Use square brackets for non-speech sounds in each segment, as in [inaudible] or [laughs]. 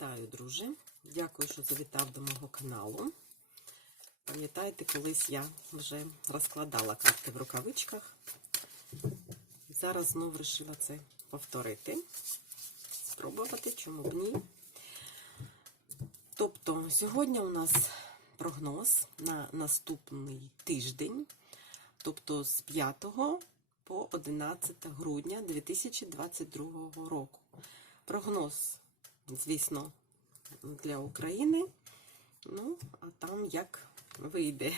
Вітаю, друже! Дякую, що завітав до мого каналу. Пам'ятаєте, колись я вже розкладала карти в рукавичках. Зараз знову вирішила це повторити. Спробувати, чому б ні. Тобто, сьогодні у нас прогноз на наступний тиждень, тобто з 5 по 11 грудня 2022 року. Прогноз, звісно, для України. Ну, а там як вийде,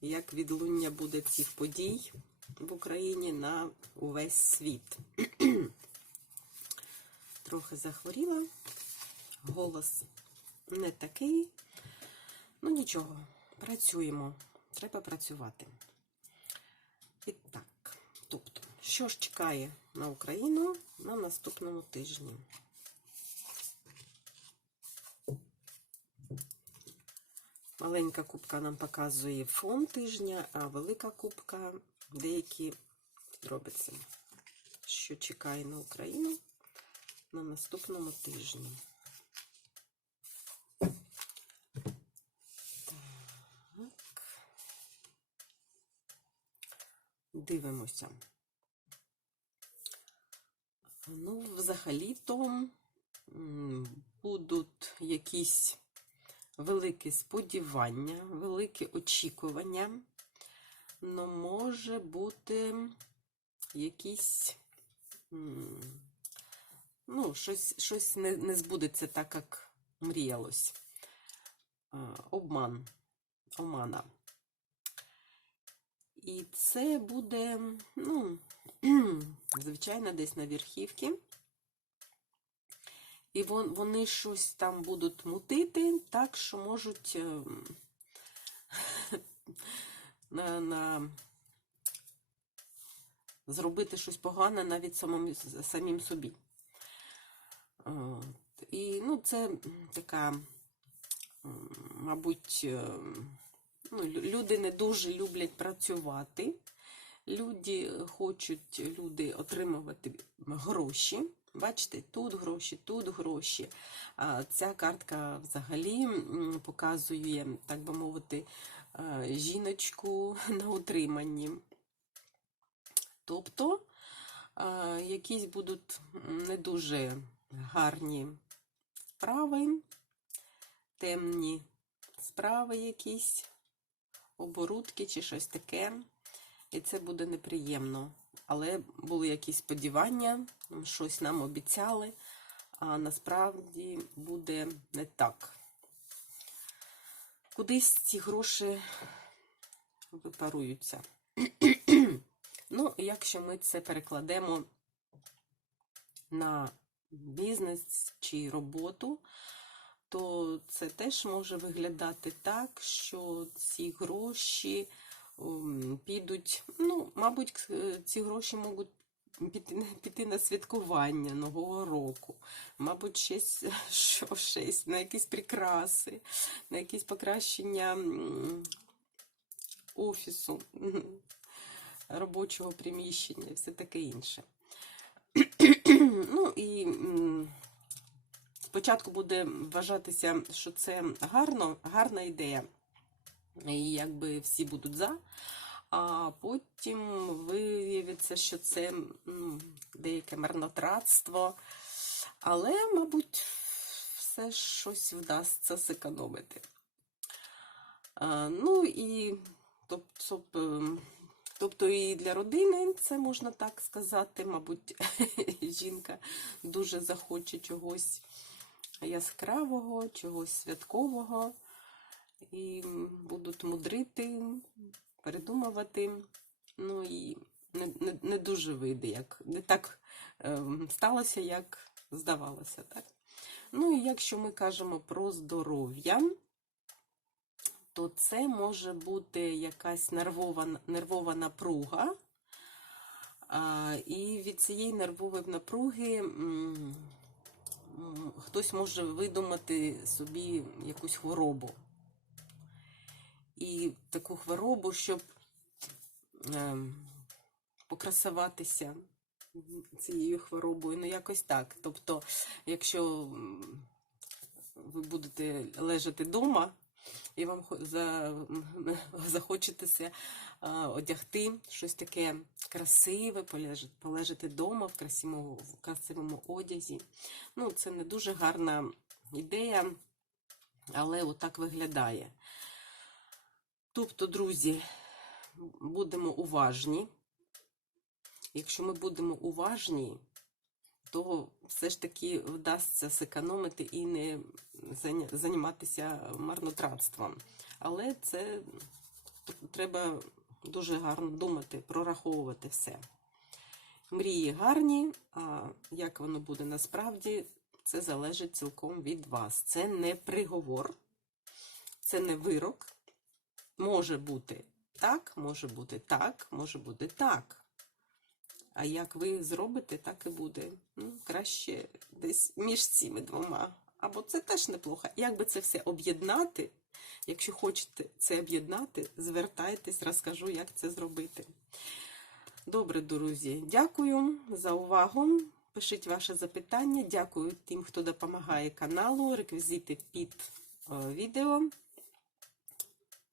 як відлуння буде цих подій в Україні на увесь світ. [clears throat] Трохи захворіла, голос не такий. Ну нічого, працюємо. Треба працювати. І так, тобто, що ж чекає на Україну на наступному тижні? Маленька кубка нам показує фон тижня, а велика кубка деякі робиться, що чекає на Україну на наступному тижні. Так. Дивимося. Ну, взагалі-то будуть якісь великі сподівання, великі очікування, але може бути якісь, ну, щось, щось не, не збудеться так, як мріялось. Обман, омана. І це буде, ну, [clears throat] звичайно, десь на верхівці. І вони щось там будуть мутити, так що можуть [laughs] на, на зробити щось погане навіть самим, самим собі. І ну, це така, мабуть, ну, люди не дуже люблять працювати. Люди хочуть люди отримувати гроші. Бачите, тут гроші, тут гроші. Ця картка взагалі показує, так би мовити, жіночку [laughs] на утриманні. Тобто якісь будуть не дуже гарні справи, темні справи якісь, оборудки чи щось таке. І це буде неприємно. Але були якісь сподівання, щось нам обіцяли, а насправді буде не так. Кудись ці гроші випаруються. [clears throat] ну, якщо ми це перекладемо на бізнес чи роботу, то це теж може виглядати так, що ці гроші підуть, ну, мабуть, ці гроші можуть піти, піти на святкування Нового року, мабуть, щось, що щось, на якісь прикраси, на якісь покращення офісу, робочого приміщення і все таке інше. ну і спочатку буде вважатися, що це гарно, гарна ідея і якби всі будуть за, а потім виявиться, що це ну, деяке марнотратство, але, мабуть, все щось вдасться зекономити. А, ну і тобто, тобто і для родини це можна так сказати, мабуть, [laughs] жінка дуже захоче чогось яскравого, чогось святкового і будуть мудрити, передумувати. Ну і не не, не дуже вийде, як не так е, сталося, як здавалося. так. Ну і якщо ми кажемо про здоров'я, то це може бути якась нервова, нервова напруга. А, і від цієї нервової напруги м, м, хтось може видумати собі якусь хворобу таку хворобу, щоб е, покрасуватися цією хворобою. Ну, якось так. Тобто, якщо ви будете лежати вдома, і вам хо- [laughs] захочетеся одягти щось таке красиве, полежати вдома в красивому, в красивому одязі. Ну, це не дуже гарна ідея, але отак виглядає. Тобто, друзі, будемо уважні. Якщо ми будемо уважні, то все ж таки вдасться зекономити і не займатися марнотратством. Але це треба дуже гарно думати, прораховувати все. Мрії гарні, а як воно буде насправді, це залежить цілком від вас. Це не приговор, це не вирок. Може бути так, може бути так, може бути так. А як ви зробите, так і буде. Ну, краще десь між цими двома. Або це теж неплохо. Як би це все об'єднати? Якщо хочете це об'єднати, звертайтесь, розкажу, як це зробити. Добре, друзі, дякую за увагу. Пишіть ваше запитання. Дякую тим, хто допомагає каналу. Реквізити під е, відео.